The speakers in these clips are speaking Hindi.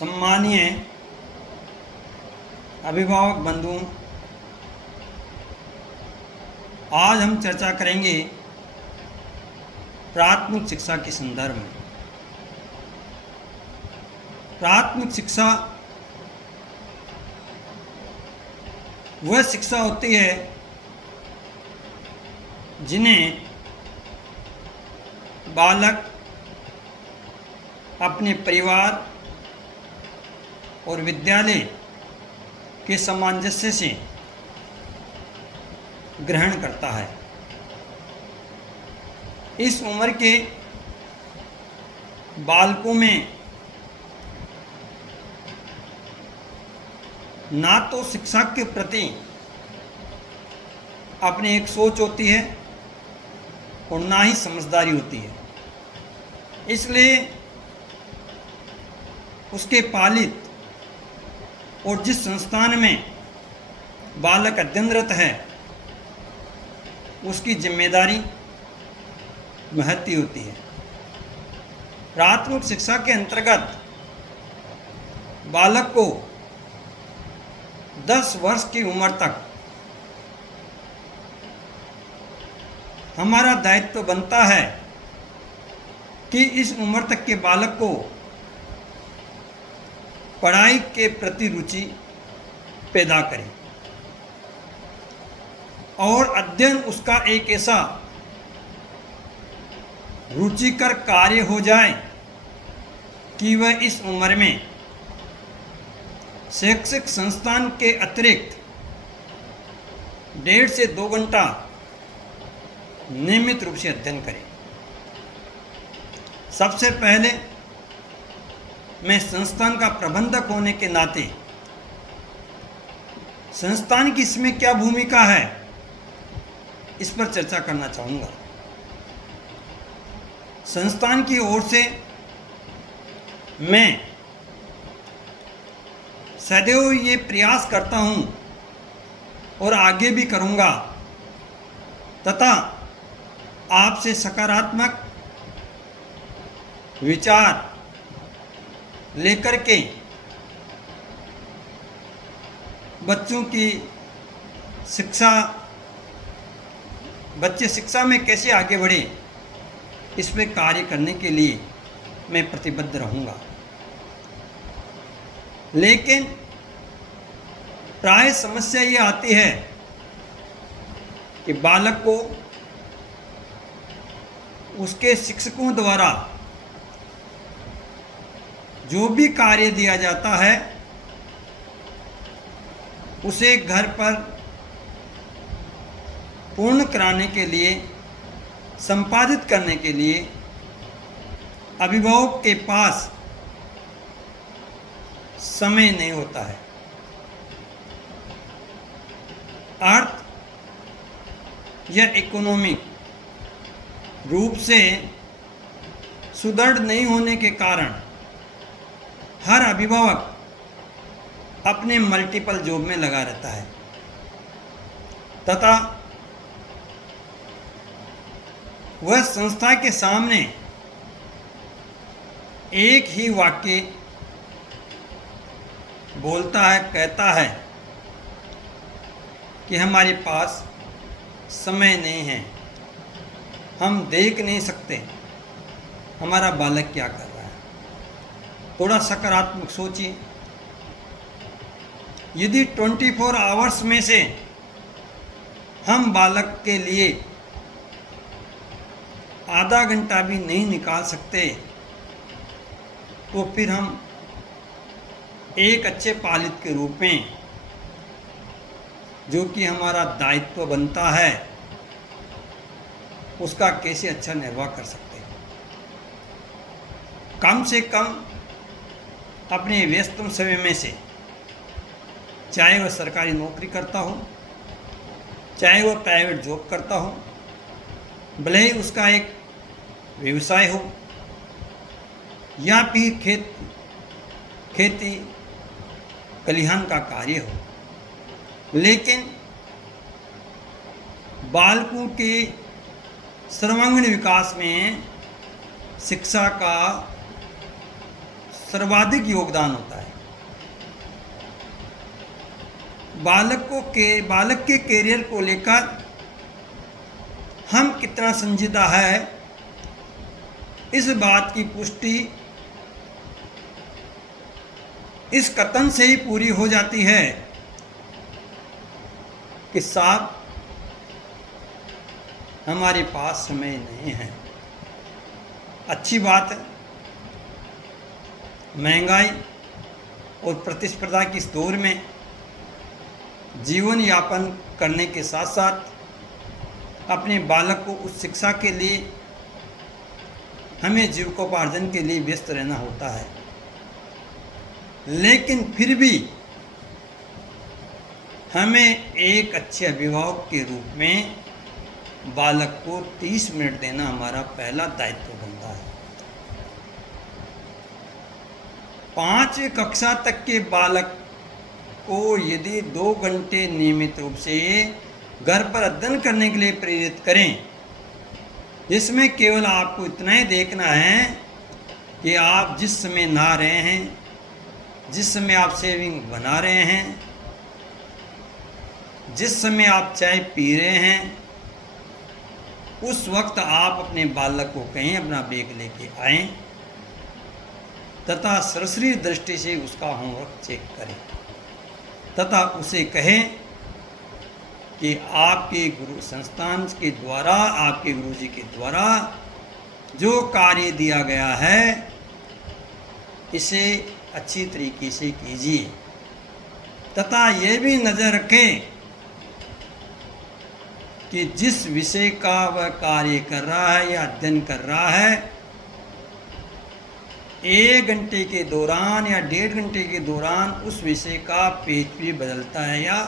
सम्मानीय अभिभावक बंधुओं, आज हम चर्चा करेंगे प्राथमिक शिक्षा के संदर्भ में। प्राथमिक शिक्षा वह शिक्षा होती है जिन्हें बालक अपने परिवार और विद्यालय के सामंजस्य से ग्रहण करता है। इस उम्र के बालकों में ना तो शिक्षा के प्रति अपनी एक सोच होती है और ना ही समझदारी होती है। इसलिए उसके पालित और जिस संस्थान में बालक अध्ययनरत है उसकी जिम्मेदारी महत्ती होती है। प्राथमिक शिक्षा के अंतर्गत बालक को 10 वर्ष की उम्र तक हमारा दायित्व बनता है कि इस उम्र तक के बालक को पढ़ाई के प्रति रुचि पैदा करें और अध्ययन उसका एक ऐसा रुचिकर कार्य हो जाए कि वह इस उम्र में शैक्षिक संस्थान के अतिरिक्त 1.5 से 2 घंटा नियमित रूप से अध्ययन करें। सबसे पहले मैं संस्थान का प्रबंधक होने के नाते संस्थान की इसमें क्या भूमिका है इस पर चर्चा करना चाहूँगा। संस्थान की ओर से मैं सदैव ये प्रयास करता हूँ और आगे भी करूँगा तथा आपसे सकारात्मक विचार लेकर के बच्चों की शिक्षा, बच्चे शिक्षा में कैसे आगे बढ़े इस पे कार्य करने के लिए मैं प्रतिबद्ध रहूँगा। लेकिन प्राय समस्या ये आती है कि बालक को उसके शिक्षकों द्वारा जो भी कार्य दिया जाता है उसे घर पर पूर्ण कराने के लिए, संपादित करने के लिए अभिभावक के पास समय नहीं होता है। अर्थ या इकोनॉमिक रूप से सुदृढ़ नहीं होने के कारण हर अभिभावक अपने मल्टीपल जॉब में लगा रहता है तथा वह संस्था के सामने एक ही वाक्य बोलता है, कहता है कि हमारे पास समय नहीं है, हम देख नहीं सकते हमारा बालक क्या कर रहा है। थोड़ा सकारात्मक सोचिए। यदि 24 आवर्स में से हम बालक के लिए आधा घंटा भी नहीं निकाल सकते तो फिर हम एक अच्छे पालित के रूप में जो कि हमारा दायित्व बनता है उसका कैसे अच्छा निर्वाह कर सकते हैं। कम से कम अपने व्यस्तम समय में से, चाहे वह सरकारी नौकरी करता हो, चाहे वह प्राइवेट जॉब करता हो, भले ही उसका एक व्यवसाय हो या फिर खेती खलिहान का कार्य हो, लेकिन बालकों के सर्वांगीण विकास में शिक्षा का सर्वाधिक योगदान होता है। बालक के कैरियर को लेकर हम कितना संजीदा है, इस बात की पुष्टि इस कथन से ही पूरी हो जाती है कि साहब हमारे पास समय नहीं है। अच्छी बात है, महंगाई और प्रतिस्पर्धा की इस दौर में जीवन यापन करने के साथ साथ अपने बालक को उस शिक्षा के लिए हमें जीविकोपार्जन के लिए व्यस्त रहना होता है। लेकिन फिर भी हमें एक अच्छे अभिभावक के रूप में बालक को 30 मिनट देना हमारा पहला दायित्व बनता है। 5वीं कक्षा तक के बालक को यदि 2 घंटे नियमित रूप से घर पर अध्ययन करने के लिए प्रेरित करें, जिसमें केवल आपको इतना ही देखना है कि आप जिस समय नहा रहे हैं, जिस समय आप सेविंग बना रहे हैं, जिस समय आप चाय पी रहे हैं, उस वक्त आप अपने बालक को कहें अपना बैग लेके आएं तथा सरसरी दृष्टि से उसका होमवर्क चेक करें तथा उसे कहें कि आपके गुरु संस्थान के द्वारा, आपके गुरुजी के द्वारा जो कार्य दिया गया है इसे अच्छी तरीके से कीजिए तथा ये भी नज़र रखें कि जिस विषय का वह कार्य कर रहा है या अध्ययन कर रहा है, 1 घंटे के दौरान या 1.5 घंटे के दौरान उस विषय का पेज भी बदलता है या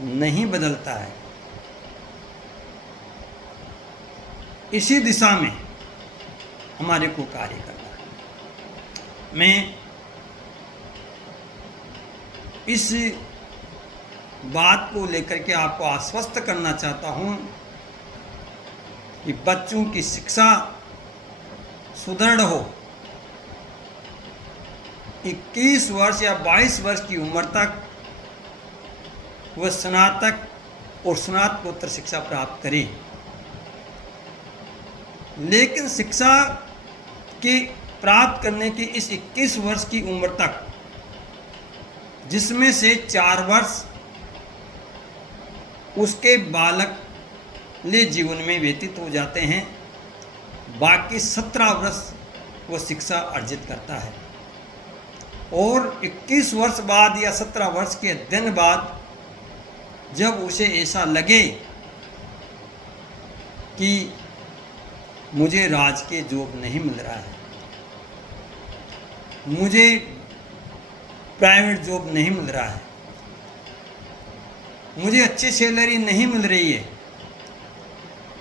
नहीं बदलता है। इसी दिशा में हमारे को कार्य करना है। मैं इस बात को लेकर के आपको आश्वस्त करना चाहता हूं कि बच्चों की शिक्षा सुदृढ़ हो। 21 वर्ष या 22 वर्ष की उम्र तक वह स्नातक और स्नातकोत्तर शिक्षा प्राप्त करे, लेकिन शिक्षा की प्राप्त करने की इस 21 वर्ष की उम्र तक, जिसमें से 4 वर्ष उसके बालक ले जीवन में व्यतीत हो जाते हैं, बाकी 17 वर्ष वो शिक्षा अर्जित करता है और 21 वर्ष बाद या 17 वर्ष के अध्ययन बाद जब उसे ऐसा लगे कि मुझे राजकीय जॉब नहीं मिल रहा है, मुझे प्राइवेट जॉब नहीं मिल रहा है, मुझे अच्छी सैलरी नहीं मिल रही है,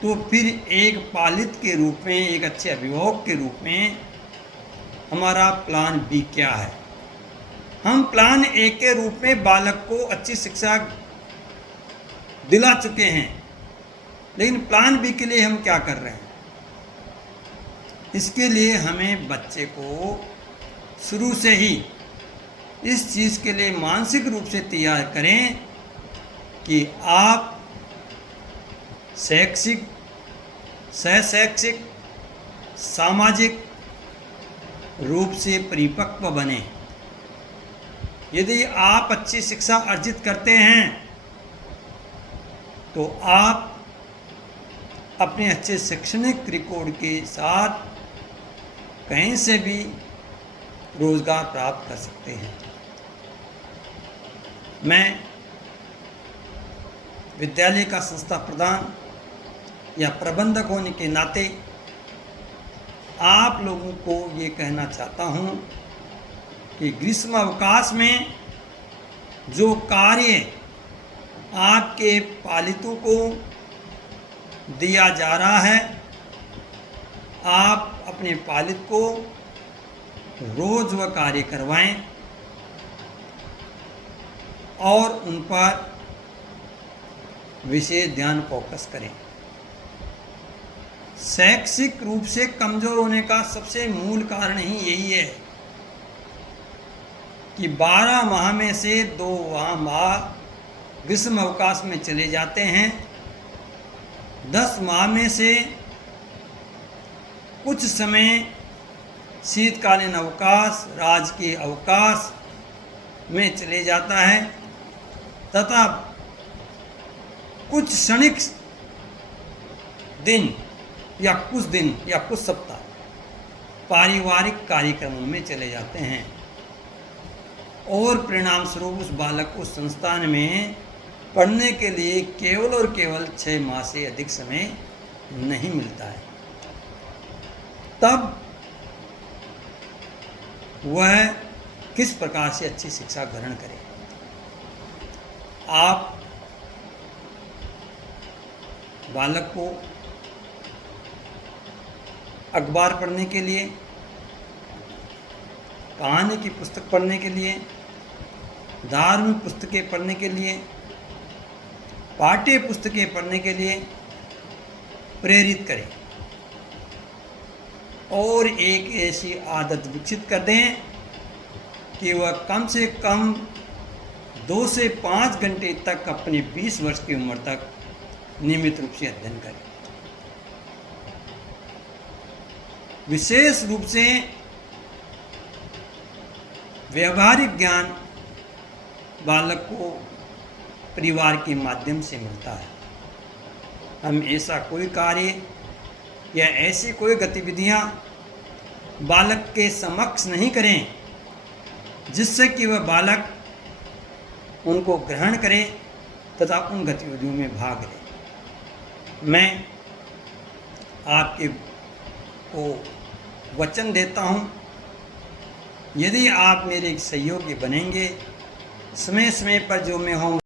तो फिर एक पालित के रूप में, एक अच्छे अभिभावक के रूप में हमारा प्लान बी क्या है। हम प्लान ए के रूप में बालक को अच्छी शिक्षा दिला चुके हैं, लेकिन प्लान बी के लिए हम क्या कर रहे हैं? इसके लिए हमें बच्चे को शुरू से ही इस चीज़ के लिए मानसिक रूप से तैयार करें कि आप शैक्षिक, सहशैक्षिक, सामाजिक रूप से परिपक्व बने। यदि आप अच्छी शिक्षा अर्जित करते हैं तो आप अपने अच्छे शैक्षणिक रिकॉर्ड के साथ कहीं से भी रोजगार प्राप्त कर सकते हैं। मैं विद्यालय का संस्था प्रधान या प्रबंधक होने के नाते आप लोगों को ये कहना चाहता हूँ कि ग्रीष्म अवकाश में जो कार्य आपके पालितों को दिया जा रहा है, आप अपने पालित को रोज वह कार्य करवाएं और उन पर विशेष ध्यान फोकस करें। शैक्षिक रूप से कमजोर होने का सबसे मूल कारण ही यही है कि 12 माह में से 2 माह ग्रीष्म अवकाश में चले जाते हैं। 10 माह में से कुछ समय शीतकालीन अवकाश, राजकीय अवकाश में चले जाता है तथा कुछ क्षणिक दिन या कुछ सप्ताह पारिवारिक कार्यक्रमों में चले जाते हैं और परिणाम स्वरूप उस बालक को संस्थान में पढ़ने के लिए केवल और केवल 6 माह से अधिक समय नहीं मिलता है। तब वह किस प्रकार से अच्छी शिक्षा ग्रहण करे। आप बालक को अखबार पढ़ने के लिए, कहानी की पुस्तक पढ़ने के लिए, धार्मिक पुस्तकें पढ़ने के लिए, पाठ्य पुस्तकें पढ़ने के लिए प्रेरित करें और एक ऐसी आदत विकसित कर दें कि वह कम से कम 2 से 5 घंटे तक अपनी 20 वर्ष की उम्र तक नियमित रूप से अध्ययन करें। विशेष रूप से व्यवहारिक ज्ञान बालक को परिवार के माध्यम से मिलता है। हम ऐसा कोई कार्य या ऐसी कोई गतिविधियां बालक के समक्ष नहीं करें जिससे कि वह बालक उनको ग्रहण करे तथा उन गतिविधियों में भाग ले। मैं आपके को वचन देता हूँ, यदि आप मेरे सहयोगी बनेंगे, समय समय पर जो मैं हूँ